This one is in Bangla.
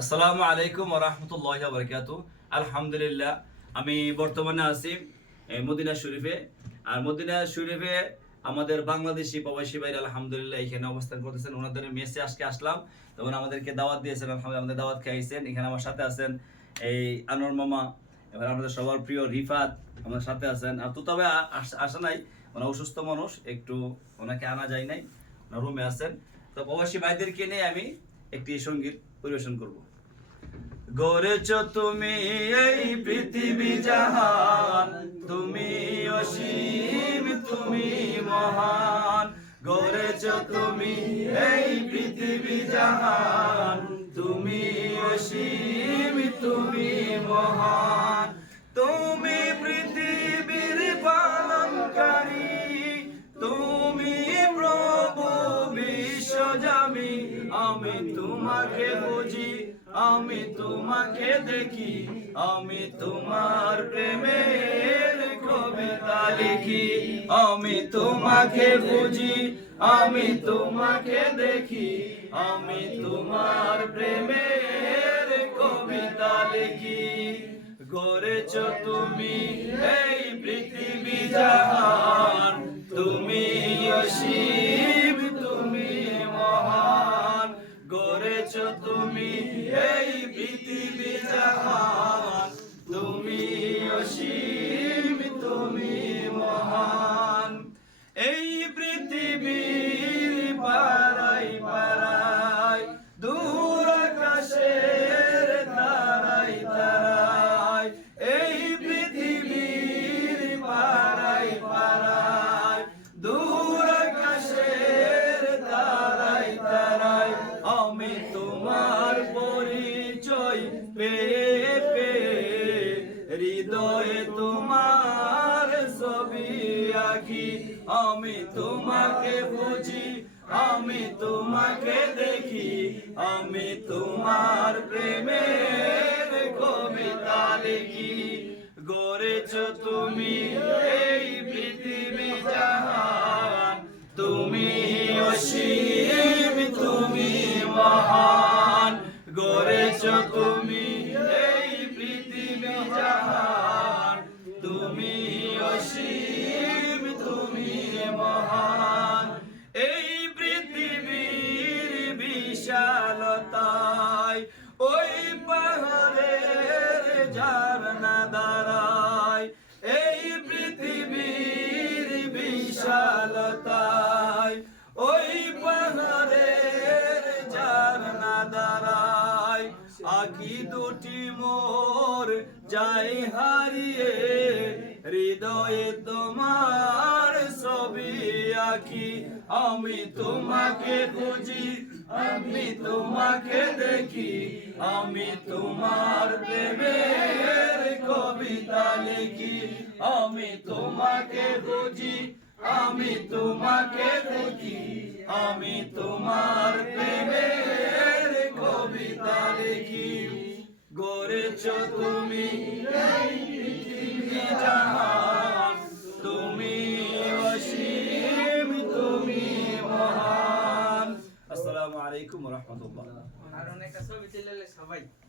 আসসালামু আলাইকুম রহমতুল্লাহ বরকাত আলহামদুলিল্লাহ, আমি বর্তমানে আছি মদিনা শরীফে। আর মদিনা শরীফে আমাদের বাংলাদেশি প্রবাসী ভাইরা আলহামদুলিল্লাহ এখানে অবস্থান করতেছেন। ওনাদের মেসে আজকে আসলাম। তখন আমাদেরকে দাওয়াত দিয়েছেন, আলহামদুলিল্লাহ আমাদের দাওয়াত এখানে আমার সাথে আছেন এই আনোয়ার মামা, এবার আমাদের সবার প্রিয় রিফাত আমাদের সাথে আছেন। আর তো তবে আসা নাই, ওনা অসুস্থ মানুষ, একটু ওনাকে আনা যায় নাই ওনার রুমে আছেন। তো প্রবাসী ভাইদেরকে নিয়ে আমি একটি সংগীত পরিবেশন করব। গড়েছ তুমি এই পৃথিবী জাহান, তুমি অসীম, তুমি মহান। গড়েছ তুমি এই পৃথিবী জাহান, তুমি অসীম, তুমি মহান। বিশ্বজামি আমি তোমাকে বুঝি আমি তোমাকে দেখি, আমি তোমার প্রেমের কবিতা লিখি, আমি তোমাকে বুঝি আমি তোমাকে দেখি, আমি তোমার প্রেমের কবিতা লিখি। গড়েছ তুমি এই পৃথিবী জাহান তুমি অসীম। এই পৃথিবীর আঁকি আমি তোমাকে বুঝি, আমি তোমাকে দেখি, আমি তোমার প্রেমের কবিতা লিখি। গড়েছ তুমি এই পৃথিবী জাহান, তুমি অসীম, তুমি মহান। গড়েছ তুমি বিশালতায়, ওই পাহাড়ের ঝর্ণা দাঁড়ায় এই পৃথিবীর বিশালতায়, ওই পাহাড়ের ঝর্ণা দাঁড়ায় আকি দুটি মোর, যাই হারিয়ে হৃদয়ে তোমার ছবি আঁকি, আমি তোমাকে খুঁজি, আমি তোমাকে দেখি, আমি তোমার প্রেমের কবিতা লিখি, আমি তোমাকে খুঁজি, আমি তোমাকে দেখি, আমি তোমার প্রেমের কবিতা লিখি। গড়েছ তুমি এই আলাইকুম রহমতুল্লাহ। আর অনেকটা ছবি সবাই